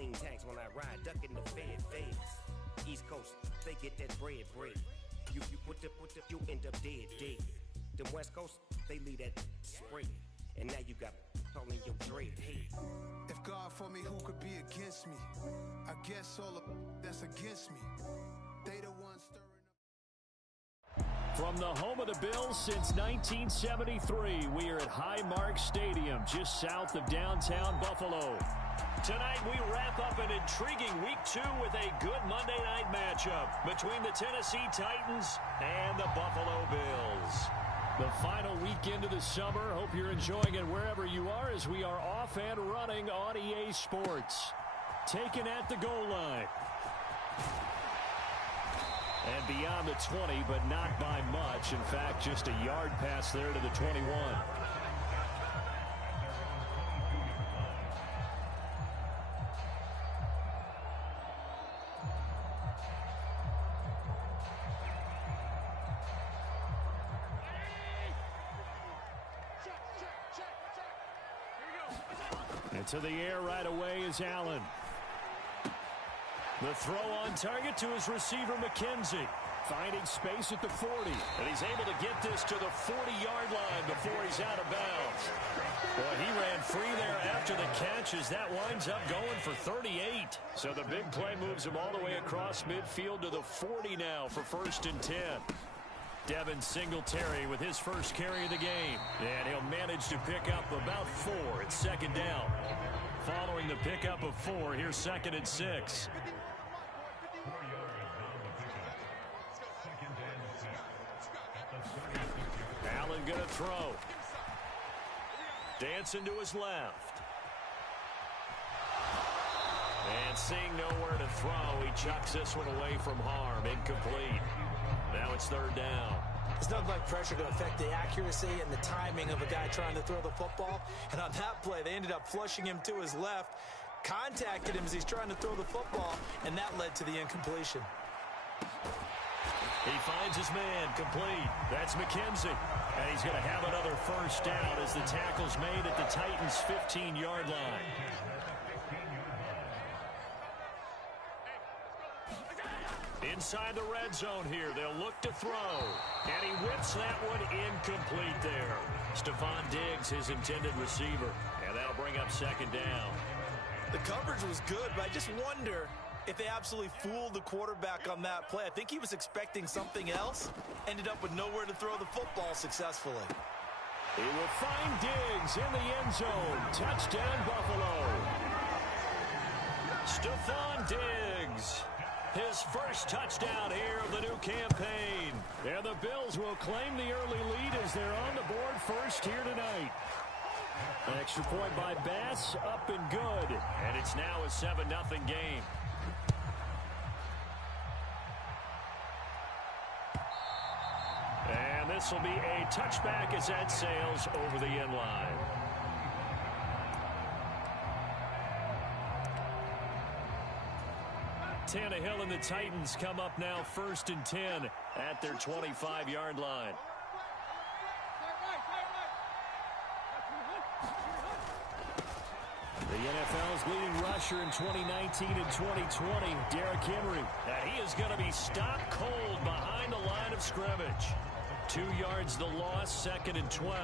Clean tags when I ride, ducking the feds. East Coast, they get that bread. You end up dead. Them West Coast, they leave that spread. And now you got all in your dread head. If God for me, who could be against me? I guess all of that's against me. They the ones stirring up. From the home of the Bills since 1973, we are at Highmark Stadium, just south of downtown Buffalo. Tonight, we wrap up an intriguing Week 2 with a good Monday night matchup between the Tennessee Titans and the Buffalo Bills. The final weekend of the summer. Hope you're enjoying it wherever you are as we are off and running on EA Sports. Taken at the goal line. And beyond the 20, but not by much. In fact, just a yard pass there to the 21. And to the air right away is Allen. The throw on target to his receiver, McKenzie. Finding space at the 40. And he's able to get this to the 40-yard line before he's out of bounds. Boy, he ran free there after the catch as that winds up going for 38. So the big play moves him all the way across midfield to the 40 now for 1st and 10. Devin Singletary with his first carry of the game. And he'll manage to pick up about 4 at 2nd down. Following the pickup of 4, here's 2nd and 6. Allen going to throw. Dancing to his left. And seeing nowhere to throw, he chucks this one away from harm. Incomplete. Now it's 3rd down. It's nothing like pressure to affect the accuracy and the timing of a guy trying to throw the football. And on that play, they ended up flushing him to his left, contacted him as he's trying to throw the football, and that led to the incompletion. He finds his man, complete. That's McKenzie. And he's going to have another 1st down as the tackle's made at the Titans' 15-yard line. Inside the red zone here, they'll look to throw. And he whips that one incomplete there. Stephon Diggs, his intended receiver. And that'll bring up 2nd down. The coverage was good, but I just wonder if they absolutely fooled the quarterback on that play. I think he was expecting something else. Ended up with nowhere to throw the football successfully. He will find Diggs in the end zone. Touchdown, Buffalo. Stephon Diggs. His first touchdown here of the new campaign. And the Bills will claim the early lead as they're on the board first here tonight. An extra point by Bass, up and good. And it's now a 7-0 game. And this will be a touchback as that sails over the end line. Tannehill and the Titans come up now 1st and 10 at their 25-yard line. The NFL's leading rusher in 2019 and 2020, Derrick Henry. And he is going to be stopped cold behind the line of scrimmage. 2 yards the loss, 2nd and 12.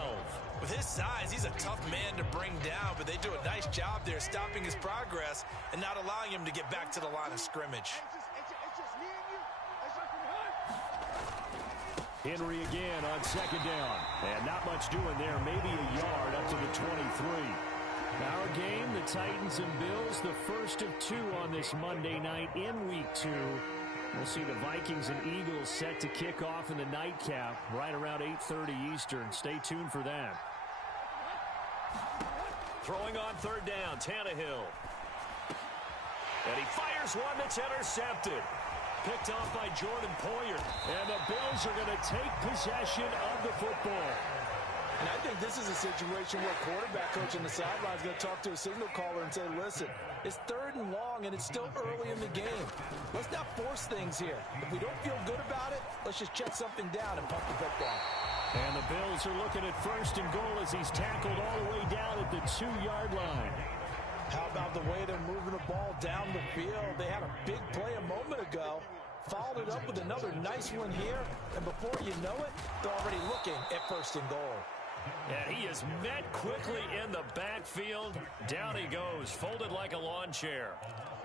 With his size, he's a tough man to bring down, but they do a nice job there stopping his progress and not allowing him to get back to the line of scrimmage. Henry again on 2nd down. And not much doing there, maybe a yard up to the 23. Our game, the Titans and Bills, the first of 2 on this Monday night in Week 2. We'll see the Vikings and Eagles set to kick off in the nightcap right around 8:30 Eastern. Stay tuned for that. Throwing on 3rd down, Tannehill. And he fires one that's intercepted. Picked off by Jordan Poyer. And the Bills are going to take possession of the football. And I think this is a situation where quarterback coach on the sideline is going to talk to a signal caller and say, listen, it's 3rd and long, and it's still early in the game. Let's not force things here. If we don't feel good about it, let's just check something down and pump the football. And the Bills are looking at 1st and goal as he's tackled all the way down at the 2-yard line. How about the way they're moving the ball down? with another nice one here, and before you know it, they're already looking at first and goal. And he is met quickly in the backfield. Down he goes, folded like a lawn chair.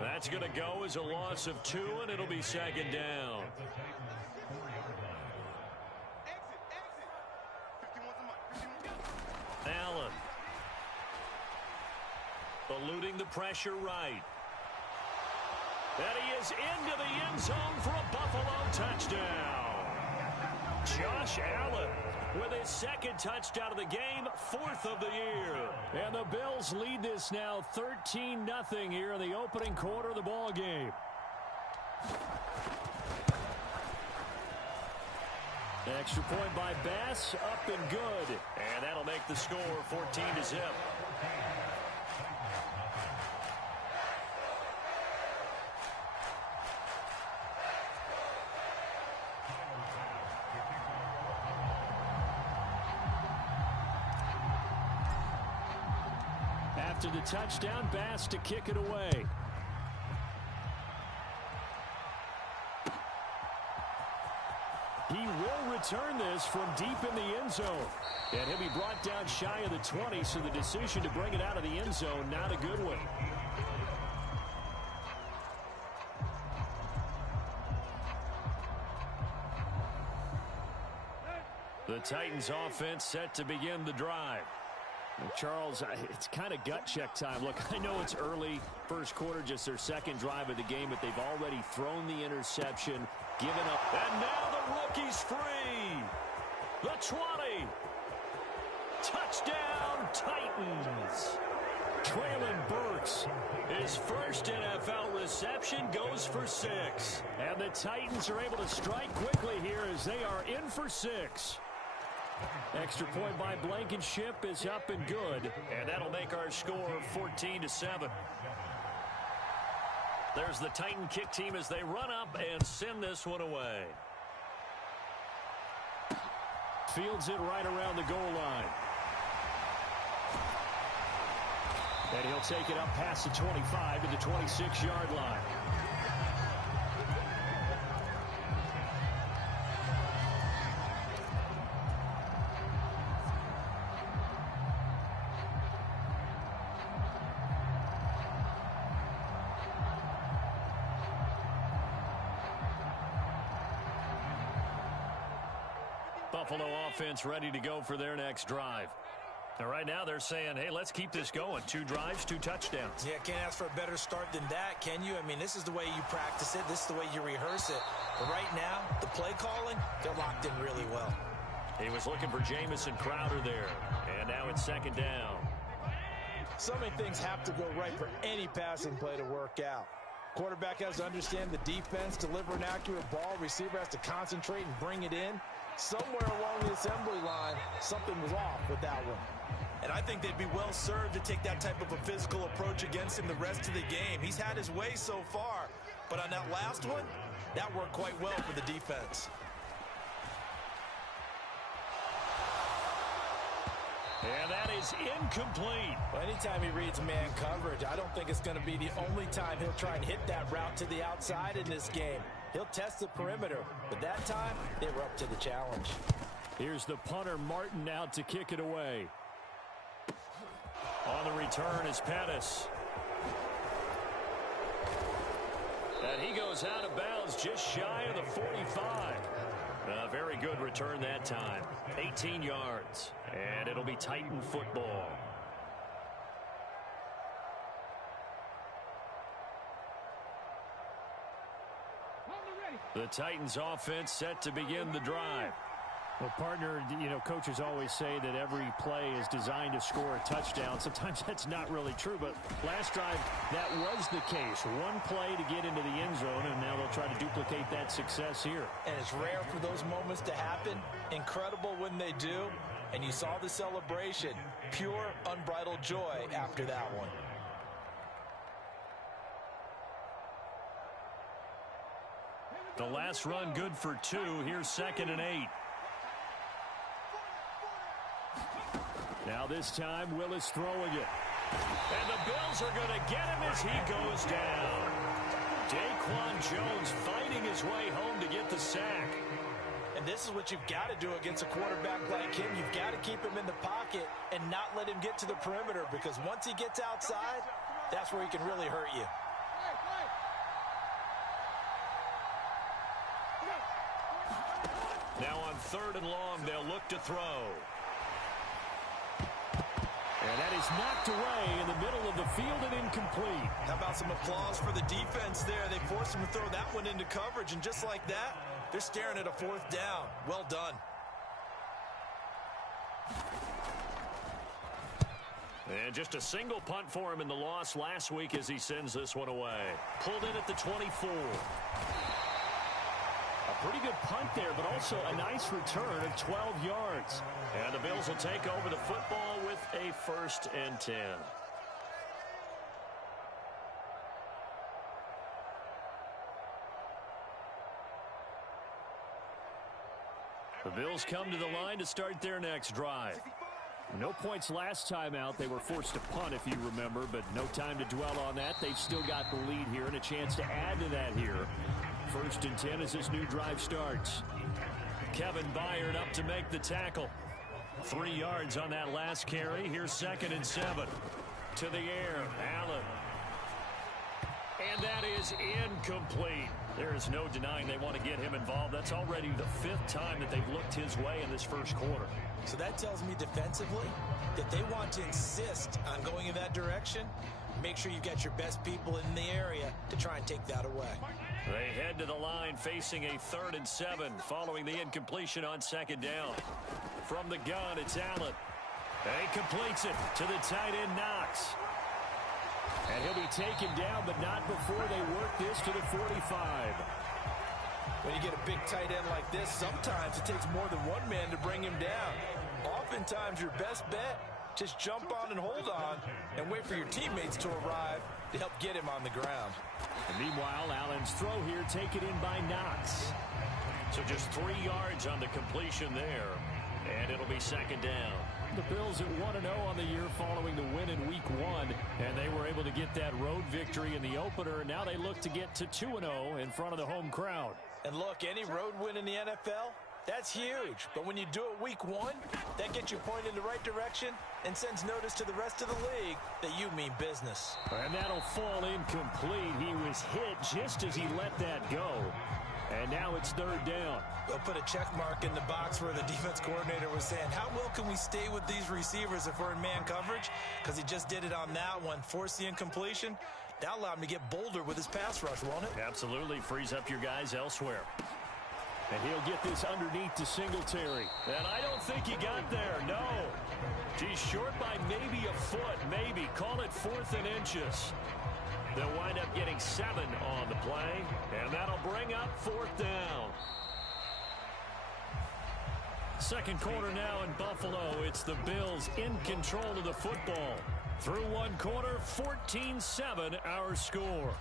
That's going to go as a loss of 2, and it'll be second down. Allen. Eluding the pressure right. And he is into the end zone for a Buffalo touchdown. Josh Allen with his second touchdown of the game, 4th of the year. And the Bills lead this now 13-0 here in the opening quarter of the ball game. Extra point by Bass, up and good. And that'll make the score 14-0. After the touchdown, Bass to kick it away. He will return this from deep in the end zone. And he'll be brought down shy of the 20, so the decision to bring it out of the end zone, not a good one. The Titans offense set to begin the drive. Charles, it's kind of gut check time. Look, I know it's early, first quarter, just their second drive of the game, but they've already thrown the interception, given up. And now the rookie's free. The 20. Touchdown, Titans. Traylon Burks, his first NFL reception, goes for 6. And the Titans are able to strike quickly here as they are in for 6. Extra point by Blankenship is up and good, and that'll make our score 14-7. There's the Titan kick team as they run up and send this one away. Fields it right around the goal line. And he'll take it up past the 25 to the 26-yard line. Buffalo offense ready to go for their next drive. And right now they're saying, hey, let's keep this going. 2 drives, 2 touchdowns. Yeah, can't ask for a better start than that, can you? I mean, this is the way you practice it. This is the way you rehearse it. But right now, the play calling, they're locked in really well. He was looking for Jamison Crowder there. And now it's second down. So many things have to go right for any passing play to work out. Quarterback has to understand the defense, deliver an accurate ball. Receiver has to concentrate and bring it in. Somewhere along the assembly line, something was off with that one. And I think they'd be well served to take that type of a physical approach against him the rest of the game. He's had his way so far, but on that last one, that worked quite well for the defense. And that is incomplete. Well, anytime he reads man coverage, I don't think it's going to be the only time he'll try and hit that route to the outside in this game. He'll test the perimeter, but that time, they were up to the challenge. Here's the punter, Martin, out to kick it away. On the return is Pettis. And he goes out of bounds just shy of the 45. A very good return that time. 18 yards. And it'll be Titan football. The Titans offense set to begin the drive. Well, partner, you know, coaches always say that every play is designed to score a touchdown. Sometimes that's not really true, but last drive, that was the case. One play to get into the end zone, and now they'll try to duplicate that success here. And it's rare for those moments to happen. Incredible when they do. And you saw the celebration. Pure, unbridled joy after that one. The last run good for 2. Here's 2nd and 8. Now this time, Willis throwing it. And the Bills are going to get him as he goes down. Daquan Jones fighting his way home to get the sack. And this is what you've got to do against a quarterback like him. You've got to keep him in the pocket and not let him get to the perimeter, because once he gets outside, that's where he can really hurt you. Now on 3rd and long, they'll look to throw. And that is knocked away in the middle of the field and incomplete. How about some applause for the defense there? They forced him to throw that one into coverage, and just like that, they're staring at a 4th down. Well done. And just a single punt for him in the loss last week as he sends this one away. Pulled in at the 24. A pretty good punt there, but also a nice return of 12 yards. And the Bills will take over the football with a 1st and 10. The Bills come to the line to start their next drive. No points last time out. They were forced to punt, if you remember, but no time to dwell on that. They've still got the lead here and a chance to add to that here. 1st and 10 as this new drive starts. Kevin Byard up to make the tackle. 3 yards on that last carry. Here's 2nd and 7. To the air, Allen. And that is incomplete. There is no denying they want to get him involved. That's already the 5th time that they've looked his way in this first quarter. So that tells me defensively that they want to insist on going in that direction. Make sure you've got your best people in the area to try and take that away. They head to the line facing a 3rd and 7 following the incompletion on 2nd down. From the gun, it's Allen. And he completes it to the tight end, Knox. And he'll be taken down, but not before they work this to the 45. When you get a big tight end like this, sometimes it takes more than one man to bring him down. Oftentimes, your best bet, just jump on and hold on and wait for your teammates to arrive to help get him on the ground. And meanwhile, Allen's throw here taken in by Knox. So just 3 yards on the completion there, and it'll be 2nd down. The Bills at 1-0 on the year following the win in Week 1, and they were able to get that road victory in the opener, and now they look to get to 2-0 in front of the home crowd. And look, any road win in the NFL, that's huge. But when you do it Week 1, that gets you pointed in the right direction and sends notice to the rest of the league that you mean business. And that'll fall incomplete. He was hit just as he let that go. And now it's 3rd down. They'll put a check mark in the box where the defense coordinator was saying, how well can we stay with these receivers if we're in man coverage? Because he just did it on that one, forced the incompletion. That allowed him to get bolder with his pass rush, won't it? Absolutely. Frees up your guys elsewhere. And he'll get this underneath to Singletary. And I don't think he got there, no. He's short by maybe a foot, maybe. Call it 4th and inches. They'll wind up getting 7 on the play, and that'll bring up 4th down. Second quarter now in Buffalo. It's the Bills in control of the football. Through one quarter, 14-7 our score.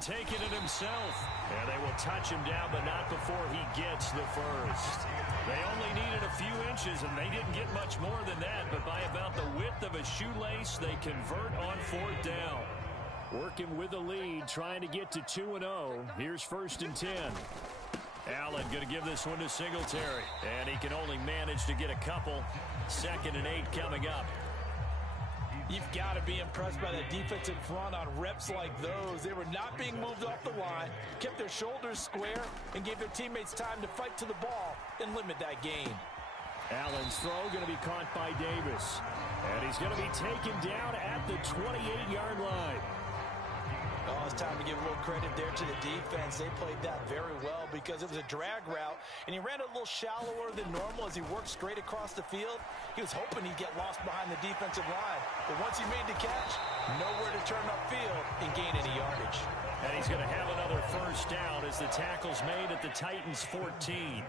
Taking it himself, and they will touch him down, but not before he gets the first. They only needed a few inches, and they didn't get much more than that, but by about the width of a shoelace, they convert on 4th down. Working with the lead, trying to get to 2-0. Here's 1st and 10. Allen going to give this one to Singletary, and he can only manage to get a couple. 2nd and 8 coming up. You've got to be impressed by that defensive front on reps like those. They were not being moved off the line, kept their shoulders square, and gave their teammates time to fight to the ball and limit that gain. Allen's throw going to be caught by Davis. And he's going to be taken down at the 28-yard line. Oh, it's time to give a little credit there to the defense. They played that very well because it was a drag route, and he ran a little shallower than normal as he worked straight across the field. He was hoping he'd get lost behind the defensive line, but once he made the catch, nowhere to turn upfield and gain any yardage. And he's going to have another first down as the tackle's made at the Titans' 14.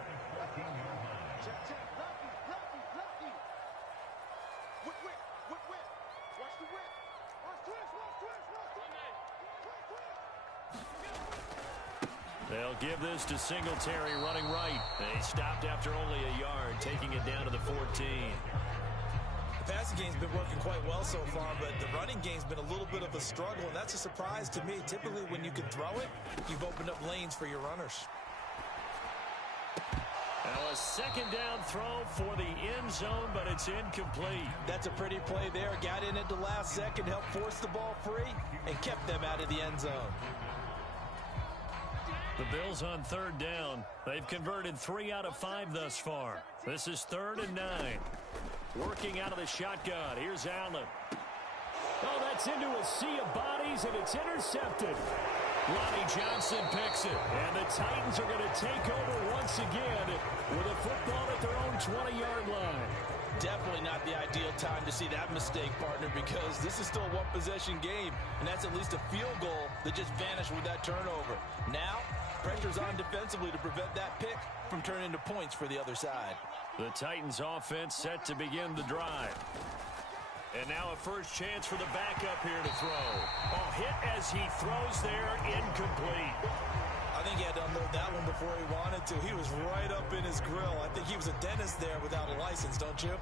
They'll give this to Singletary running right. They stopped after only a yard, taking it down to the 14. The passing game's been working quite well so far, but the running game's been a little bit of a struggle, and that's a surprise to me. Typically, when you can throw it, you've opened up lanes for your runners. Now a second down throw for the end zone, but it's incomplete. That's a pretty play there. Got in at the last second, helped force the ball free, and kept them out of the end zone. The Bills on third down. They've converted 3 out of 5 thus far. This is 3rd and 9. Working out of the shotgun. Here's Allen. Oh, that's into a sea of bodies, and it's intercepted. Lonnie Johnson picks it, and the Titans are going to take over once again with a football at their own 20-yard line. Definitely not the ideal time to see that mistake, partner, because this is still a one-possession game, and that's at least a field goal that just vanished with that turnover. Now, pressure's on defensively to prevent that pick from turning into points for the other side. The Titans offense set to begin the drive. And now a first chance for the backup here to throw. Oh, hit as he throws there, incomplete. I think he had to unload that one before he wanted to. He was right up in his grill. I think he was a dentist there without a license, don't you?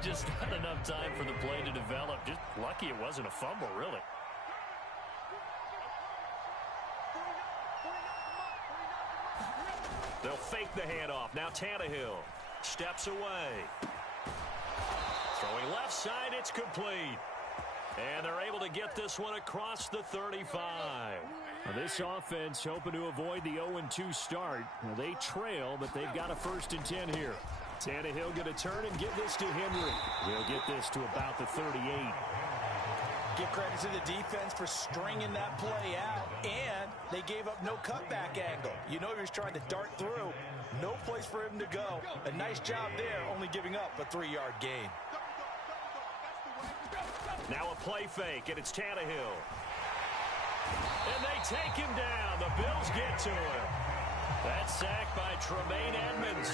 Just not enough time for the play to develop. Just lucky it wasn't a fumble, really. They'll fake the handoff. Now Tannehill steps away. Throwing left side, it's complete. And they're able to get this one across the 35. Now this offense hoping to avoid the 0-2 start. Now they trail, but they've got a 1st and 10 here. Tannehill going to turn and give this to Henry. They'll get this to about the 38. Give credit to the defense for stringing that play out, and they gave up no cutback angle. You know he was trying to dart through. No place for him to go. A nice job there, only giving up a 3-yard gain. Now a play fake, and it's Tannehill. And they take him down. The Bills get to him. That sack by Tremaine Edmonds.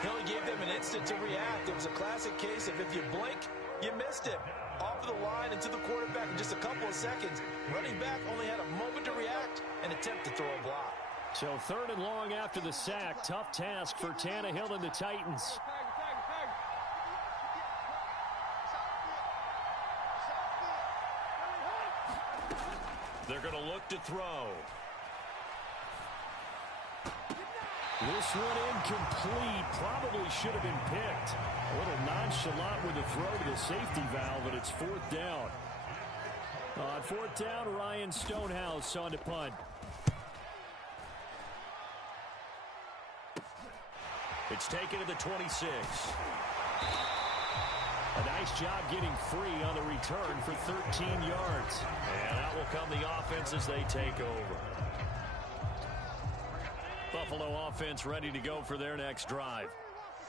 Hill gave them an instant to react. It was a classic case of if you blink, you missed it. Off of the line and to the quarterback in just a couple of seconds. Running back only had a moment to react and attempt to throw a block. So 3rd and long after the sack. Tough task for Tannehill and the Titans. They're going to look to throw. This one incomplete. Probably should have been picked. A little nonchalant with the throw to the safety valve, but it's 4th down. On 4th down, Ryan Stonehouse on to punt. It's taken to the 26. A nice job getting free on the return for 13 yards. And out will come the offense as they take over. Buffalo offense ready to go for their next drive.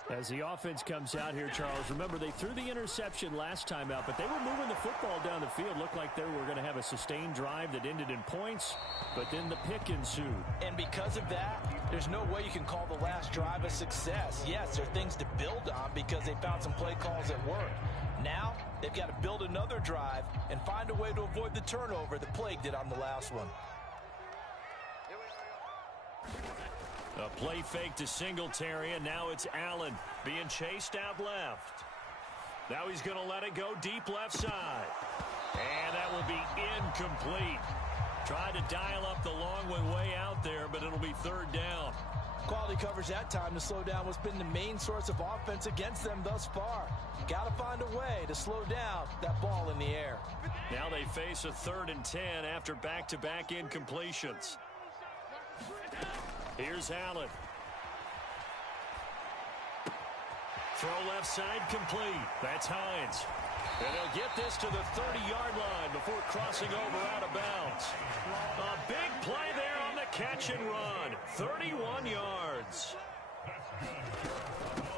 As the offense comes out here, Charles, remember they threw the interception last time out, but they were moving the football down the field. Looked like they were going to have a sustained drive that ended in points, but then the pick ensued. And because of that, there's no way you can call the last drive a success. Yes, there are things to build on because they found some play calls that work. Now, they've got to build another drive and find a way to avoid the turnover that plagued it on the last one. A play fake to Singletary, and now it's Allen being chased out left. Now he's going to let it go deep left side. And that will be incomplete. Tried to dial up the long one way out there, but it'll be 3rd down. Quality coverage that time to slow down what's been the main source of offense against them thus far. Got to find a way to slow down that ball in the air. Now they face a 3rd and 10 after back-to-back incompletions. Here's Allen. Throw left side complete. That's Hines. And he'll get this to the 30-yard line before crossing over out of bounds. A big play there on the catch and run. 31 yards.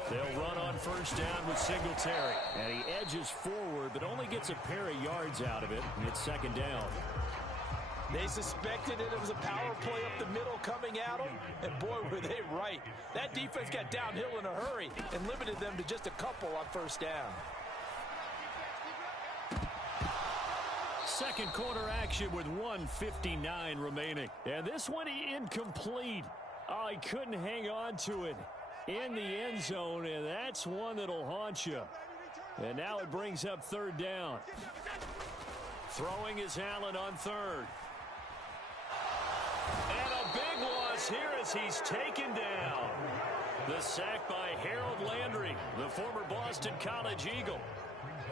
They'll run on 1st down with Singletary. And he edges forward, but only gets a pair of yards out of it. And it's 2nd down. They suspected it was a power play up the middle coming at them, and boy, were they right. That defense got downhill in a hurry and limited them to just a couple on 1st down. second quarter action with 1:59 remaining. And this one incomplete. Oh, he couldn't hang on to it in the end zone, and that's one that'll haunt you. And now it brings up third down. Throwing is Allen on third. And a big loss here as he's taken down. The sack by Harold Landry, the former Boston College Eagle.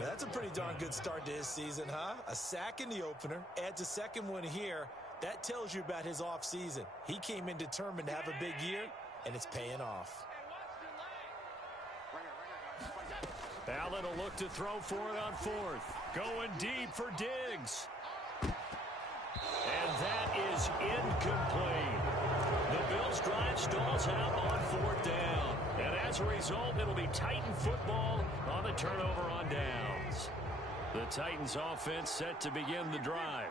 That's a pretty darn good start to his season, huh? A sack in the opener, adds a second one here. That tells you about his offseason. He came in determined to have a big year, and it's paying off. Allen will look to throw for it on fourth. Going deep for Diggs. And that is incomplete. The Bills' drive stalls out on fourth down. And as a result, it'll be Titan football on the turnover on downs. The Titans offense set to begin the drive.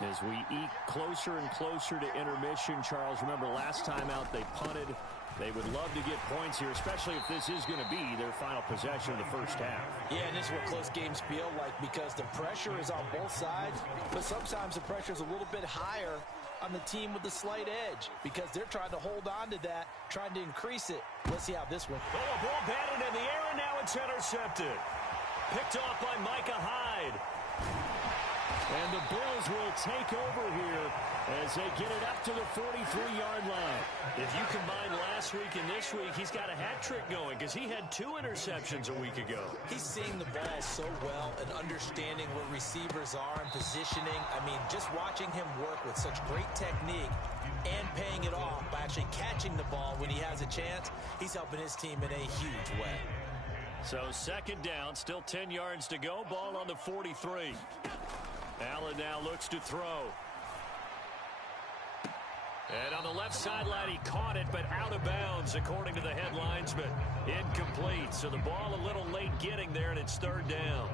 As we eke closer and closer to intermission, Charles, remember last time out they punted. They would love to get points here, especially if this is going to be their final possession of the first half. Yeah, and this is what close games feel like because the pressure is on both sides, but sometimes the pressure is a little bit higher on the team with the slight edge because they're trying to hold on to that, trying to increase it. Let's see how this one. Oh, a ball batted in the air, and now it's intercepted. Picked off by Micah Hyde. And the Bills will take over here as they get it up to the 43-yard line. If you combine last week and this week, he's got a hat trick going because he had 2 interceptions a week ago. He's seeing the ball so well and understanding where receivers are and positioning. I mean, just watching him work with such great technique and paying it off by actually catching the ball when he has a chance, he's helping his team in a huge way. So second down, still 10 yards to go. Ball on the 43. Allen now looks to throw. And on the left sideline, he caught it, but out of bounds, according to the head linesman. Incomplete, so the ball a little late getting there, and it's third down.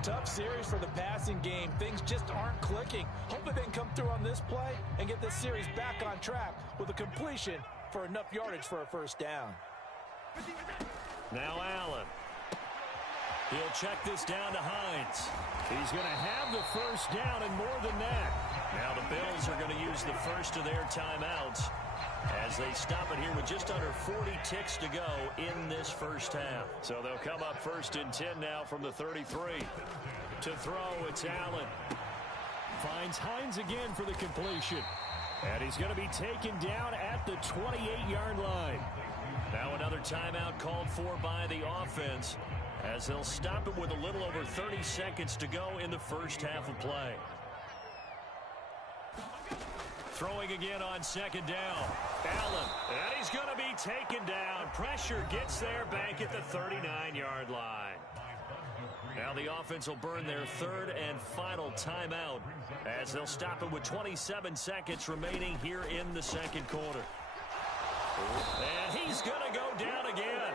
Tough series for the passing game. Things just aren't clicking. Hoping they can come through on this play and get this series back on track with a completion for enough yardage for a first down. Now Allen. He'll check this down to Hines. He's going to have the first down and more than that. Now the Bills are going to use the first of their timeouts as they stop it here with just under 40 ticks to go in this first half. So they'll come up first and 10 now from the 33. To throw, it's Allen. Finds Hines again for the completion. And he's going to be taken down at the 28-yard line. Now another timeout called for by the offense, as they'll stop it with a little over 30 seconds to go in the first half of play. Throwing again on second down. Allen, and he's going to be taken down. Pressure gets there back at the 39-yard line. Now the offense will burn their third and final timeout as they'll stop it with 27 seconds remaining here in the second quarter. And he's going to go down again.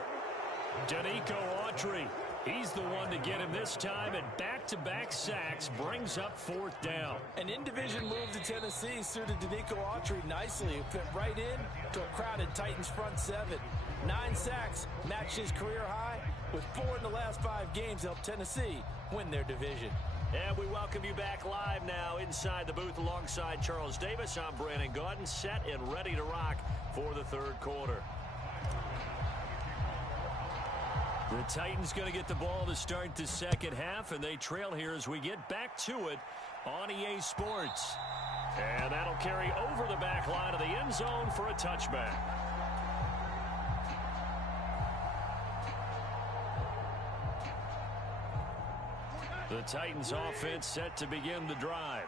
Danico Autry, he's the one to get him this time, and back-to-back sacks brings up fourth down. An in-division move to Tennessee suited Danico Autry nicely. It fit right in to a crowded Titans front seven. 9 sacks matched his career high, with 4 in the last 5 games to help Tennessee win their division. And we welcome you back live now inside the booth alongside Charles Davis. I'm Brandon Gaudin, set and ready to rock for the third quarter. The Titans going to get the ball to start the second half, and they trail here as we get back to it on EA Sports. And that'll carry over the back line of the end zone for a touchback. The Titans offense set to begin the drive.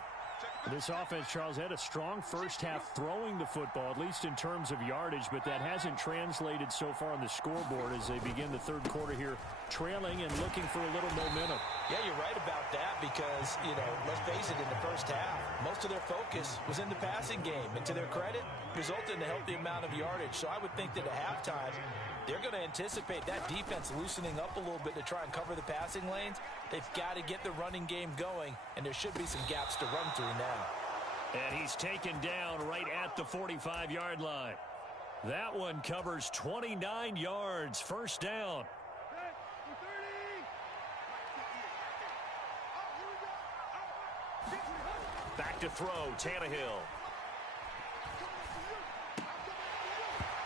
This offense, Charles, had a strong first half throwing the football, at least in terms of yardage, but that hasn't translated so far on the scoreboard as they begin the third quarter here, trailing and looking for a little momentum. Yeah, you're right about that because, let's face it, in the first half, most of their focus was in the passing game, and to their credit, resulted in a healthy amount of yardage. So I would think that at halftime, they're going to anticipate that defense loosening up a little bit to try and cover the passing lanes. They've got to get the running game going, and there should be some gaps to run through now. And he's taken down right at the 45-yard line. That one covers 29 yards, first down. Back to throw, Tannehill.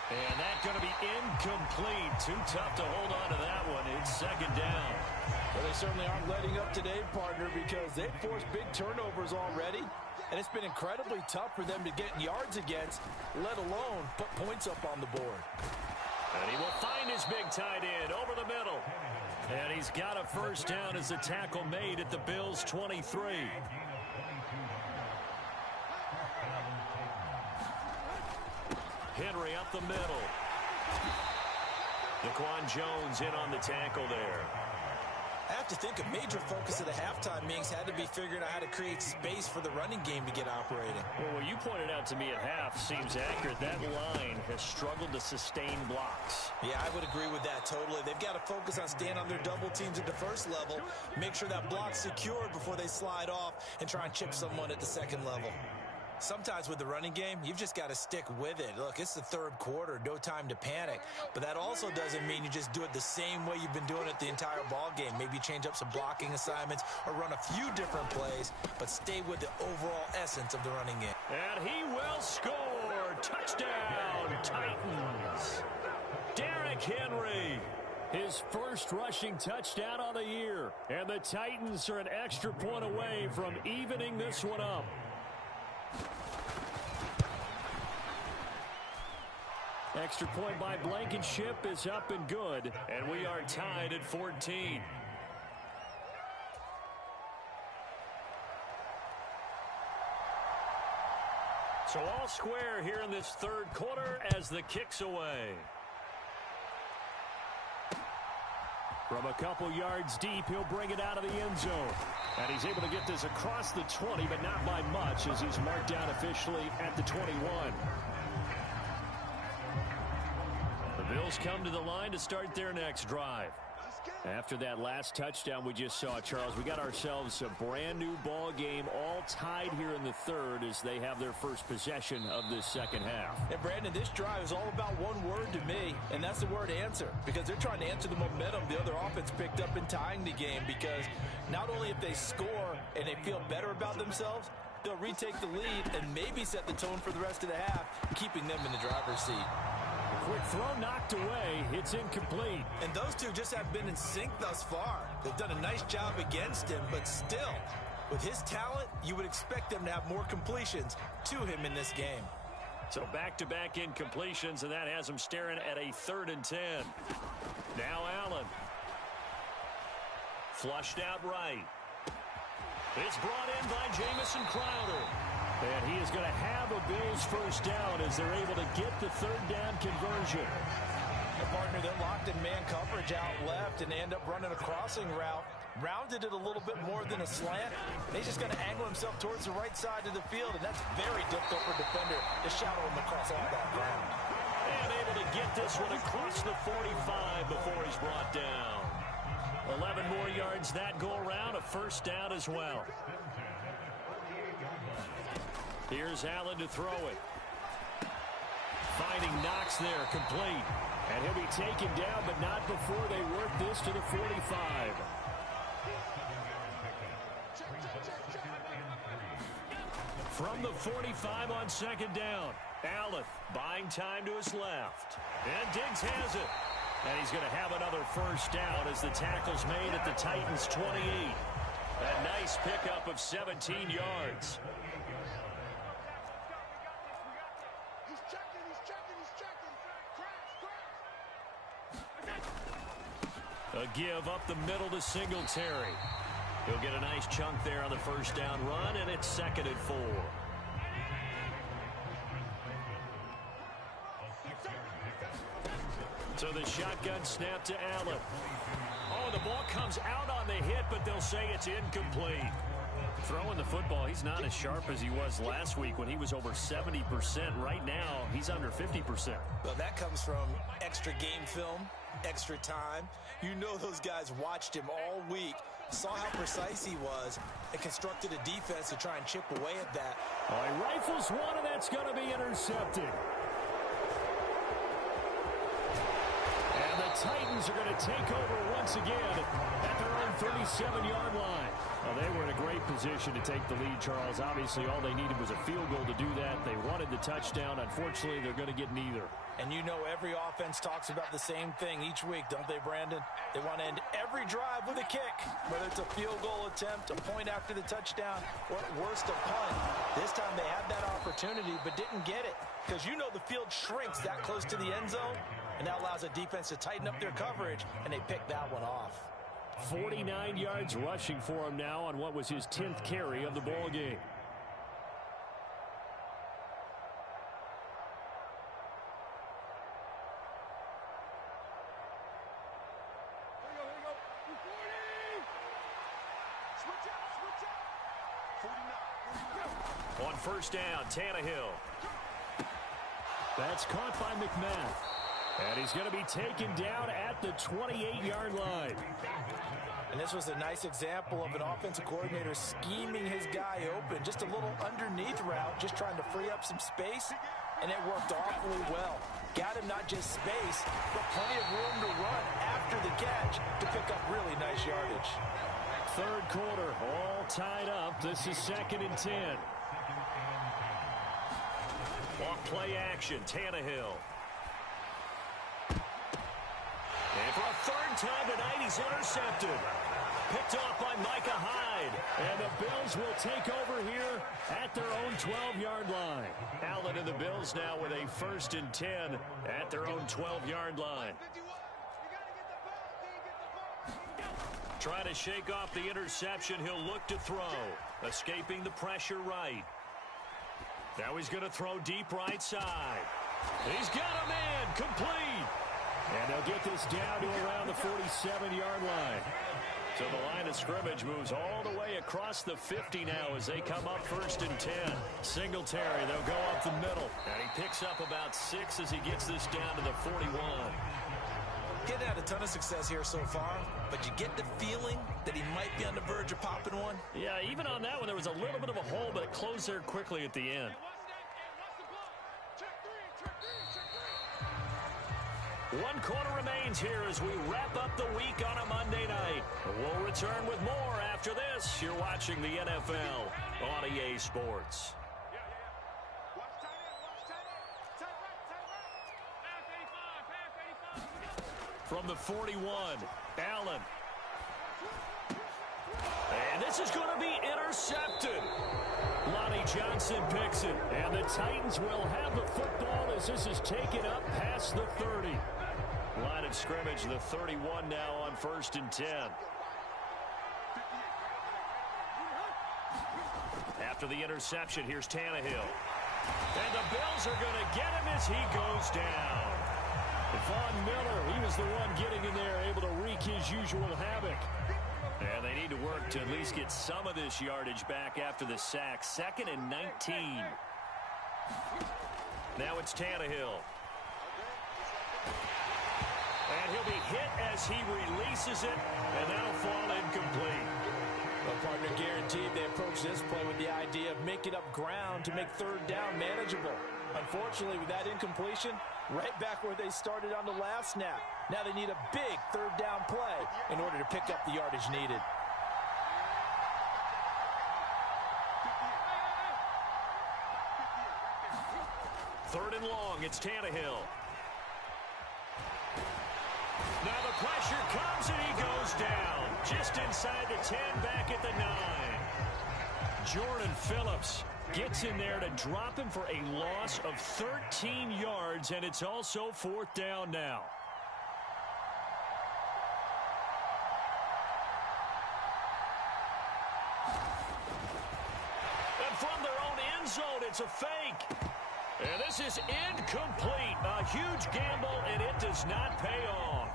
And that's going to be incomplete. Too tough to hold on to that one. It's second down. Well, they certainly aren't letting up today, partner, because they've forced big turnovers already. And it's been incredibly tough for them to get yards against, let alone put points up on the board. And he will find his big tight end over the middle. And he's got a first down as the tackle made at the Bills' 23. Henry up the middle. Daquan Jones in on the tackle there. I have to think a major focus of the halftime meetings had to be figuring out how to create space for the running game to get operating. Well, what you pointed out to me at half seems accurate. That line has struggled to sustain blocks. Yeah, I would agree with that totally. They've got to focus on staying on their double teams at the first level, make sure that block's secured before they slide off and try and chip someone at the second level. Sometimes with the running game, you've just got to stick with it. Look, it's the third quarter, no time to panic. But that also doesn't mean you just do it the same way you've been doing it the entire ball game. Maybe change up some blocking assignments or run a few different plays, but stay with the overall essence of the running game. And he will score. Touchdown, Titans. Derrick Henry. His first rushing touchdown of the year. And the Titans are an extra point away from evening this one up. Extra point by Blankenship is up and good, and we are tied at 14. So all square here in this third quarter as the kick's away. From a couple yards deep, he'll bring it out of the end zone. And he's able to get this across the 20, but not by much as he's marked down officially at the 21. The Bills come to the line to start their next drive. After that last touchdown we just saw, Charles, we got ourselves a brand new ball game, all tied here in the third as they have their first possession of this second half. And Brandon, this drive is all about one word to me, and that's the word answer, because they're trying to answer the momentum the other offense picked up in tying the game, because not only if they score and they feel better about themselves, they'll retake the lead and maybe set the tone for the rest of the half, keeping them in the driver's seat. Quick throw knocked away. It's incomplete. And those two just have been in sync thus far. They've done a nice job against him, but still, with his talent, you would expect them to have more completions to him in this game. So back-to-back incompletions, and that has him staring at a 3rd and 10. Now Allen. Flushed out right. It's brought in by Jamison Crowder. And he is going to have a Bills first down as they're able to get the 3rd down conversion. The partner, they're locked in man coverage out left, and they end up running a crossing route. Rounded it a little bit more than a slant. He's just going to angle himself towards the right side of the field, and that's very difficult for a defender to shadow him across all that ground. And able to get this one across the 45 before he's brought down. 11 more yards that go around, a first down as well. Here's Allen to throw it. Finding Knox there, complete. And he'll be taken down, but not before they work this to the 45. From the 45 on second down. Allen buying time to his left. And Diggs has it. And he's going to have another first down as the tackle's made at the Titans' 28. A nice pickup of 17 yards. A give up the middle to Singletary. He'll get a nice chunk there on the first down run, and it's 2nd and 4. So the shotgun snap to Allen. Oh, the ball comes out on the hit, but they'll say it's incomplete. Throwing the football, he's not as sharp as he was last week when he was over 70%. Right now, he's under 50%. Well, that comes from extra game film, extra time. You know those guys watched him all week, saw how precise he was, and constructed a defense to try and chip away at that. Oh, he rifles one, and that's going to be intercepted. And the Titans are going to take over once again at their own 37-yard line. Well, they were in a great position to take the lead, Charles. Obviously, all they needed was a field goal to do that. They wanted the touchdown. Unfortunately, they're going to get neither. And you know every offense talks about the same thing each week, don't they, Brandon? They want to end every drive with a kick, whether it's a field goal attempt, a point after the touchdown, or at worst, a punt. This time they had that opportunity but didn't get it because you know the field shrinks that close to the end zone, and that allows a defense to tighten up their coverage, and they pick that one off. 49 yards rushing for him now on what was his 10th carry of the ball game. On first down, Tannehill. That's caught by McMath. And he's going to be taken down at the 28-yard line. And this was a nice example of an offensive coordinator scheming his guy open. Just a little underneath route, just trying to free up some space. And it worked awfully well. Got him not just space, but plenty of room to run after the catch to pick up really nice yardage. Third quarter, all tied up. This is 2nd and 10. Off play action, Tannehill. And for a third time tonight, he's intercepted. Picked off by Micah Hyde. And the Bills will take over here at their own 12-yard line. Allen and the Bills now with a 1st and 10 at their own 12-yard line. Trying to shake off the interception. He'll look to throw. Escaping the pressure right. Now he's going to throw deep right side. He's got a man. Complete. And they'll get this down to around the 47-yard line. So the line of scrimmage moves all the way across the 50 now as they come up 1st and 10. Singletary, they'll go up the middle. And he picks up about 6 as he gets this down to the 41. Getting had a ton of success here so far, but you get the feeling that he might be on the verge of popping one. Yeah, even on that one, there was a little bit of a hole, but it closed there quickly at the end. 1 quarter remains here as we wrap up the week on a Monday night. We'll return with more after this. You're watching the NFL on EA Sports. From the 41, Allen. And this is going to be intercepted. Lonnie Johnson picks it. And the Titans will have the football as this is taken up past the 30. Line of scrimmage, the 31 now on 1st and 10. After the interception, here's Tannehill. And the Bills are going to get him as he goes down. Von Miller, he was the one getting in there, able to wreak his usual havoc. And they need to work to at least get some of this yardage back after the sack. 2nd and 19. Now it's Tannehill. And he'll be hit as he releases it, and that'll fall incomplete. Well, partner, guaranteed they approach this play with the idea of making up ground to make 3rd down manageable. Unfortunately, with that incompletion, right back where they started on the last snap. Now they need a big 3rd down play in order to pick up the yardage needed. Third and long, it's Tannehill. Now the pressure comes and he goes down. Just inside the 10, back at the 9. Jordan Phillips gets in there to drop him for a loss of 13 yards, and it's also 4th down now. And from their own end zone, it's a fake. And this is incomplete. A huge gamble, and it does not pay off.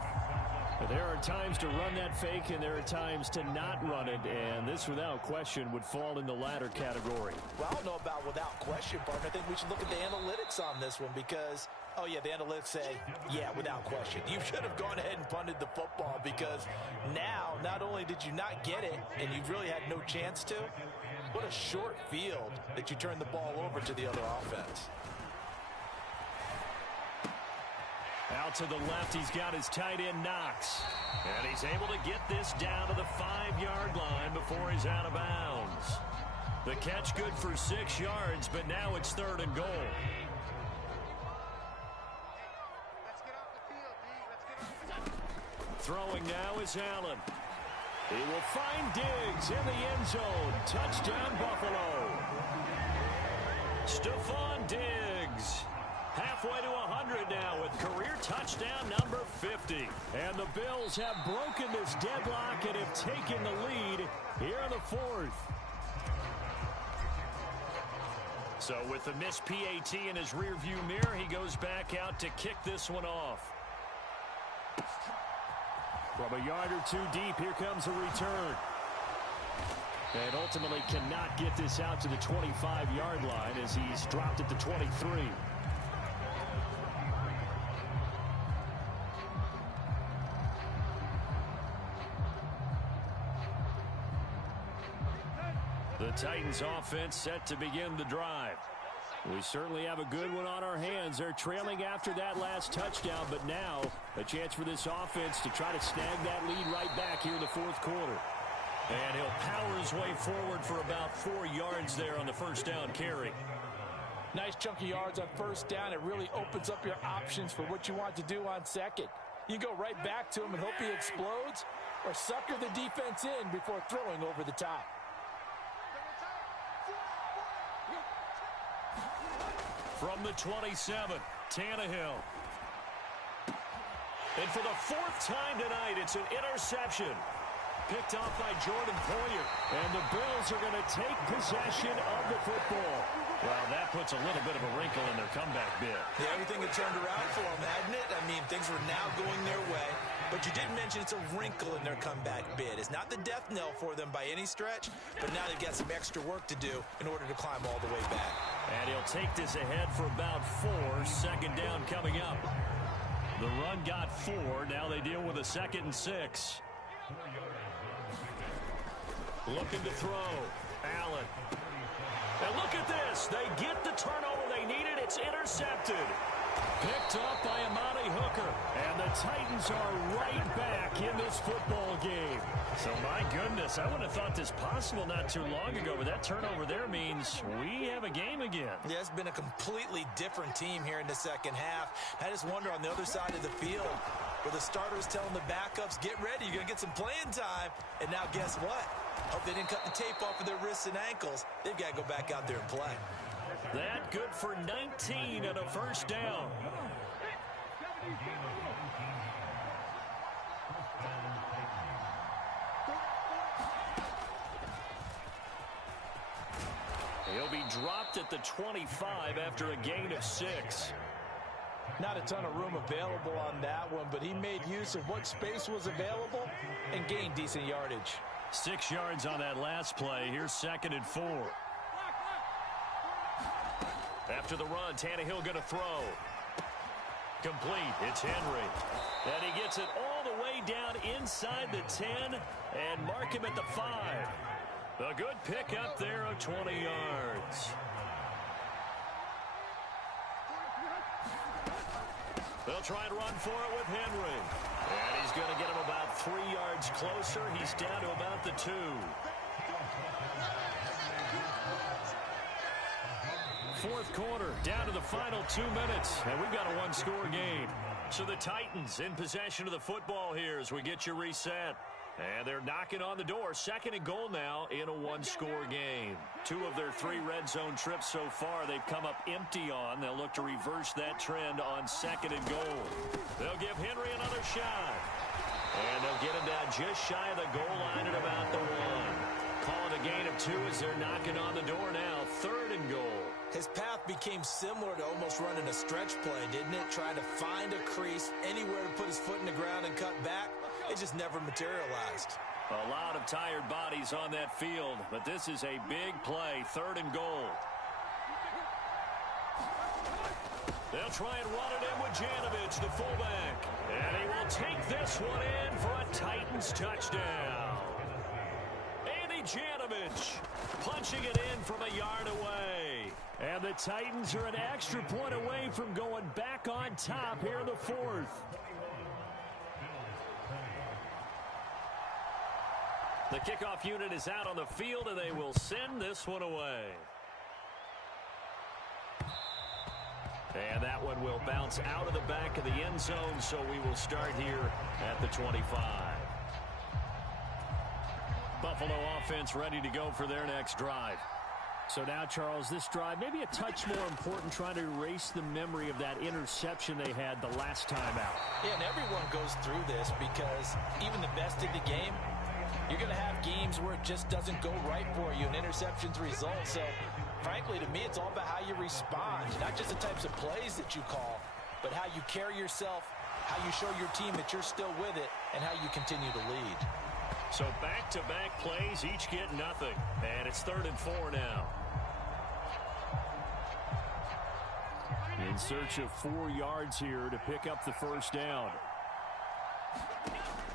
There are times to run that fake, and there are times to not run it, and this, without question, would fall in the latter category. Well, I don't know about without question, partner. I think we should look at the analytics on this one because, oh, yeah, the analytics say, yeah, without question. You should have gone ahead and punted the football because now, not only did you not get it, and you really had no chance to, what a short field that you turned the ball over to the other offense. Out to the left, he's got his tight end, Knox. And he's able to get this down to the 5-yard line before he's out of bounds. The catch good for 6 yards, but now it's 3rd and goal. Throwing now is Allen. He will find Diggs in the end zone. Touchdown, Buffalo. Stephon Diggs. Halfway to 100 now with career touchdown number 50. And the Bills have broken this deadlock and have taken the lead here in the 4th. So with the missed PAT in his rearview mirror, he goes back out to kick this one off. From a yard or two deep, here comes a return. And ultimately cannot get this out to the 25-yard line as he's dropped at the 23. The Titans offense set to begin the drive. We certainly have a good one on our hands. They're trailing after that last touchdown, but now a chance for this offense to try to snag that lead right back here in the 4th quarter. And he'll power his way forward for about 4 yards there on the first down carry. Nice chunky yards on first down. It really opens up your options for what you want to do on second. You go right back to him and hope he explodes, or sucker the defense in before throwing over the top. From the 27, Tannehill. And for the 4th time tonight, it's an interception. Picked off by Jordan Poyer. And the Bills are going to take possession of the football. Well, that puts a little bit of a wrinkle in their comeback bid. Yeah, everything had turned around for them, hadn't it? I mean, things were now going their way. But you did mention it's a wrinkle in their comeback bid. It's not the death knell for them by any stretch, but now they've got some extra work to do in order to climb all the way back. And he'll take this ahead for about 4. 2nd down coming up. The run got 4. Now they deal with a 2nd and 6. Looking to throw. Allen. And look at this. They get the turnover they needed. It's intercepted. Picked up by Amani Hooker. And the Titans are right back in this football game. So, my goodness, I wouldn't have thought this possible not too long ago, but that turnover there means we have a game again. Yeah, it's been a completely different team here in the second half. I just wonder on the other side of the field, where the starters telling the backups, get ready, you're going to get some playing time. And now guess what? Hope they didn't cut the tape off of their wrists and ankles. They've got to go back out there and play. That good for 19 and a first down. He'll be dropped at the 25 after a gain of 6. Not a ton of room available on that one, but he made use of what space was available and gained decent yardage. 6 yards on that last play. Here's 2nd and 4. After the run, Tannehill going to throw. Complete. It's Henry. And he gets it all the way down inside the 10 and mark him at the 5. A good pickup there of 20 yards. They'll try and run for it with Henry. And he's going to get him about 3 yards closer. He's down to about the 2. Fourth quarter, down to the final 2 minutes, and we've got a one-score game. So the Titans in possession of the football here as we get you reset. And they're knocking on the door. 2nd and goal now in a one-score game. 2 of their 3 red zone trips so far they've come up empty on. They'll look to reverse that trend on 2nd and goal. They'll give Henry another shot. And they'll get him down just shy of the goal line at about the 1. Calling a gain of 2 as they're knocking on the door now. 3rd and goal. His path became similar to almost running a stretch play, didn't it? Trying to find a crease, anywhere to put his foot in the ground and cut back. It just never materialized. A lot of tired bodies on that field, but this is a big play. 3rd and goal. They'll try and run it in with Janovich, the fullback. And he will take this one in for a Titans touchdown. Andy Janovich punching it in from a yard away. And the Titans are an extra point away from going back on top here in the 4th. The kickoff unit is out on the field, and they will send this one away. And that one will bounce out of the back of the end zone, so we will start here at the 25. Buffalo offense ready to go for their next drive. So now, Charles, this drive maybe a touch more important, trying to erase the memory of that interception they had the last time out. Yeah, and everyone goes through this because even the best in the game, you're going to have games where it just doesn't go right for you, and interceptions result. So, frankly, to me, it's all about how you respond, not just the types of plays that you call, but how you carry yourself, how you show your team that you're still with it, and how you continue to lead. So back-to-back plays, each get nothing. And it's 3rd and 4 now. In search of 4 yards here to pick up the first down.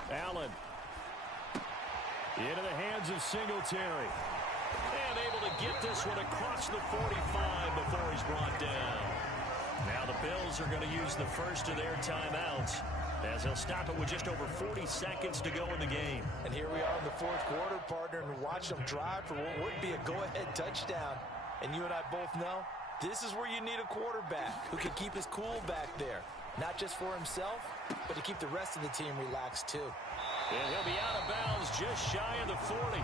Allen. Into the hands of Singletary. And able to get this one across the 45 before he's brought down. Now the Bills are going to use the first of their timeouts, as they'll stop it with just over 40 seconds to go in the game. And here we are in the 4th quarter, partner, and watch them drive for what would be a go-ahead touchdown. And you and I both know this is where you need a quarterback who can keep his cool back there, not just for himself, but to keep the rest of the team relaxed too. And he'll be out of bounds just shy of the 40.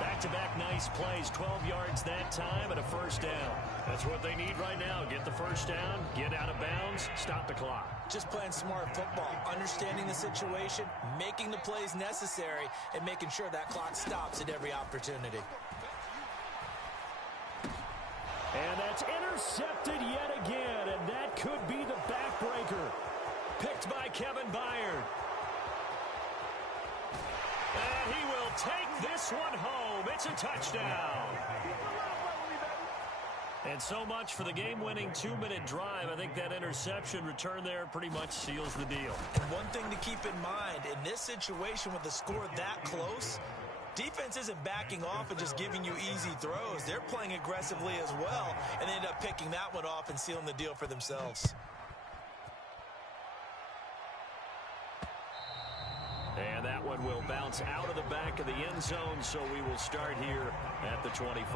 Back-to-back nice plays, 12 yards that time and a first down. That's what they need right now. Get the first down, get out of bounds, stop the clock. Just playing smart football, understanding the situation, making the plays necessary, and making sure that clock stops at every opportunity. And that's intercepted yet again, and that could be the backbreaker. Picked by Kevin Byard. And he will take this one home. It's a touchdown. And so much for the game-winning 2-minute drive. I think that interception return there pretty much seals the deal. And one thing to keep in mind, in this situation with the score that close, defense isn't backing off and just giving you easy throws. They're playing aggressively as well, and they end up picking that one off and sealing the deal for themselves. And that one will bounce out of the back of the end zone, so we will start here at the 25.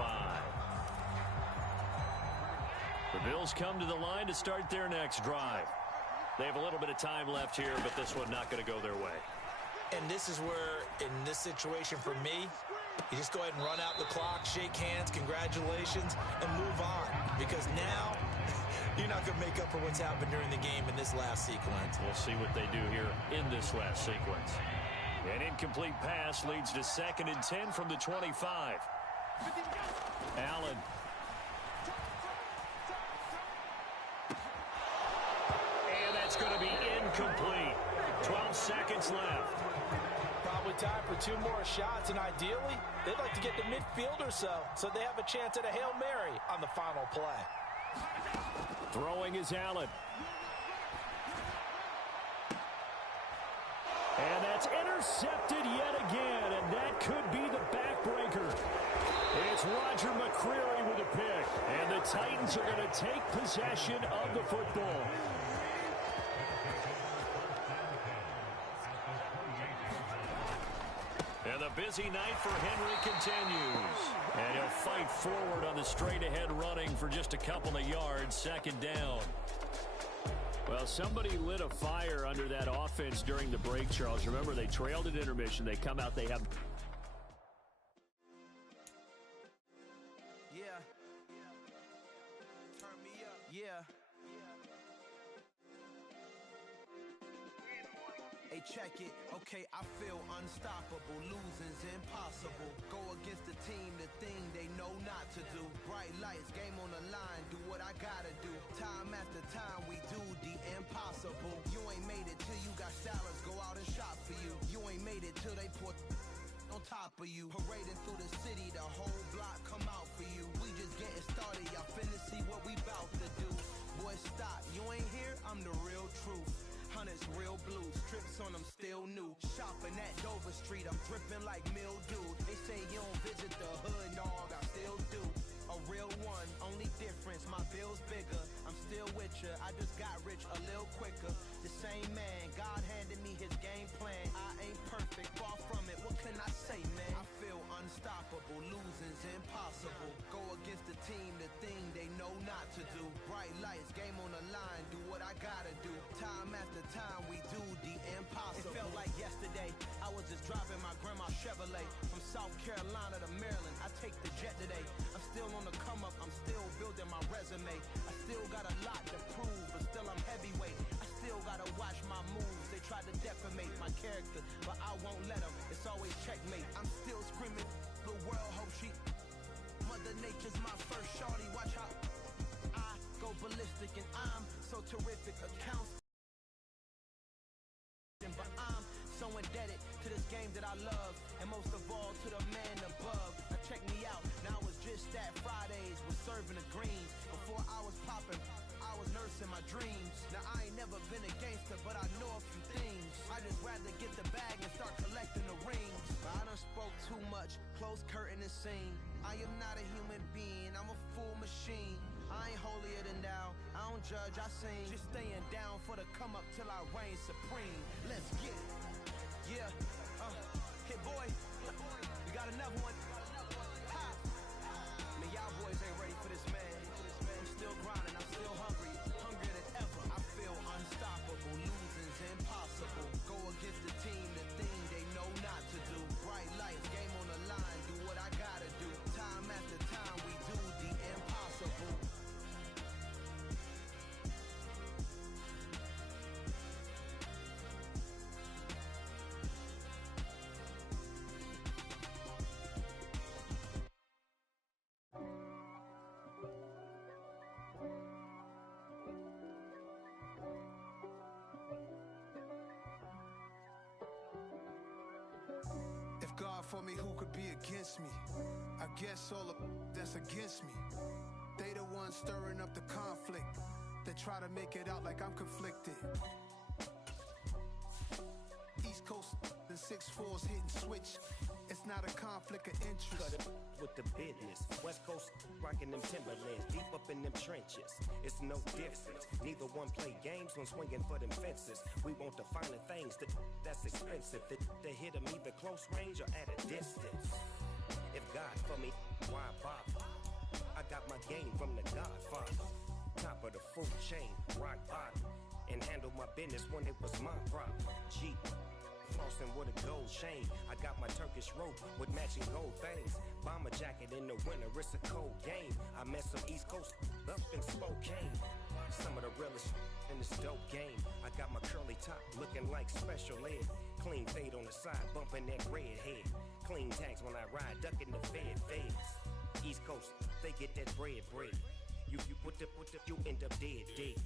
The Bills come to the line to start their next drive. They have a little bit of time left here, but this one not going to go their way. And this is where, in this situation for me, you just go ahead and run out the clock, shake hands, congratulations, and move on. Because now, you're not going to make up for what's happened during the game in this last sequence. We'll see what they do here in this last sequence. An incomplete pass leads to 2nd and 10 from the 25. Allen. And that's going to be incomplete. 12 seconds left. Probably time for 2 more shots, and ideally, they'd like to get to midfield or so they have a chance at a Hail Mary on the final play. Throwing is Allen. And that's intercepted yet again, and that could be the backbreaker. It's Roger McCreary with a pick, and the Titans are going to take possession of the football. And the busy night for Henry continues. And he'll fight forward on the straight-ahead running for just a couple of yards, 2nd down. Well, somebody lit a fire under that offense during the break, Charles. Remember, they trailed at intermission. They come out, they have... Yeah. Turn me up. Yeah. Hey, check it. Okay, I feel unstoppable. Losing's impossible. Go against the team, the thing they know not to do. Bright lights, game on the line. Do what I gotta do. Time after time, we do the impossible. You ain't made it till you got salads. Go out and shop for you. You ain't made it till they put on top of you. Parading through the city, the whole block come out for you. We just getting started. Y'all finna see what we bout to do. Boy, stop. You ain't here? I'm the real truth. Hunters, real blue, strips on them still new. Shopping at Dover Street, I'm dripping like mildew. They say you don't visit the hood, dog, I still do. A real one, only difference, my bill's bigger. I'm still with ya, I just got rich a little quicker. The same man, God handed me his game plan. I ain't perfect, far from it, what can I say, man? I unstoppable, losing's impossible. Go against the team, the thing they know not to do. Bright lights, game on the line, do what I gotta do. Time after time, we do the impossible. It felt like yesterday, I was just driving my grandma's Chevrolet. From South Carolina to Maryland, I take the jet today. I'm still on the come up, I'm still building my resume. I still got a lot to prove, but still I'm heavyweight. I still gotta watch my moves. They tried to defamate my character, but I won't let them. It's always checkmate. I'm still screaming, the world hope she. Mother Nature's my first shorty. Watch how I go ballistic, and I'm so terrific. Accounts, but I'm so indebted to this game that I love, and most of all to the man above. Now check me out. Now it's just that Fridays was serving the greens. Before I was popping, I was nursing my dreams. Now I ain't never been a gangster, but I know a few things. I just rather get the bag and start collecting the rings. But I done spoke too much, close curtain and scene. I am not a human being, I'm a full machine. I ain't holier than thou, I don't judge, I sing. Just staying down for the come up till I reign supreme. Let's get it. Yeah, hit boy, we got another one. Ha! Man, y'all boys ain't ready for this, man. I'm still grinding, I'm still hungry, hungrier than ever. I feel unstoppable, losing's impossible. Go against the team, the thing they know not to do. Bright lights, game on the line, do what I gotta do. Time after time, we do the impossible. If God for me, who could be against me? I guess all of that's against me. They the ones stirring up the conflict. They try to make it out like I'm conflicted. East Coast, the 6'4's hitting switch. It's not a conflict of Cut interest. it with the business. West Coast rocking them Timberlands, deep up in them trenches. It's no difference. Neither one play games when swinging for them fences. We want the finer things that's expensive. They hit them either close range or at a distance. If God for me, why bother? I got my game from the Godfather. Top of the food chain, rock bottom. And handle my business when it was my problem. G. Flossing with a gold chain. I got my Turkish rope with matching gold things. Bomber jacket in the winter, it's a cold game. I met some East Coast up in Spokane. Some of the realest in this dope game. I got my curly top looking like special ed. Clean fade on the side, bumping that red head. Clean tags when I ride, ducking the feds. East Coast, they get that bread. You end up dead.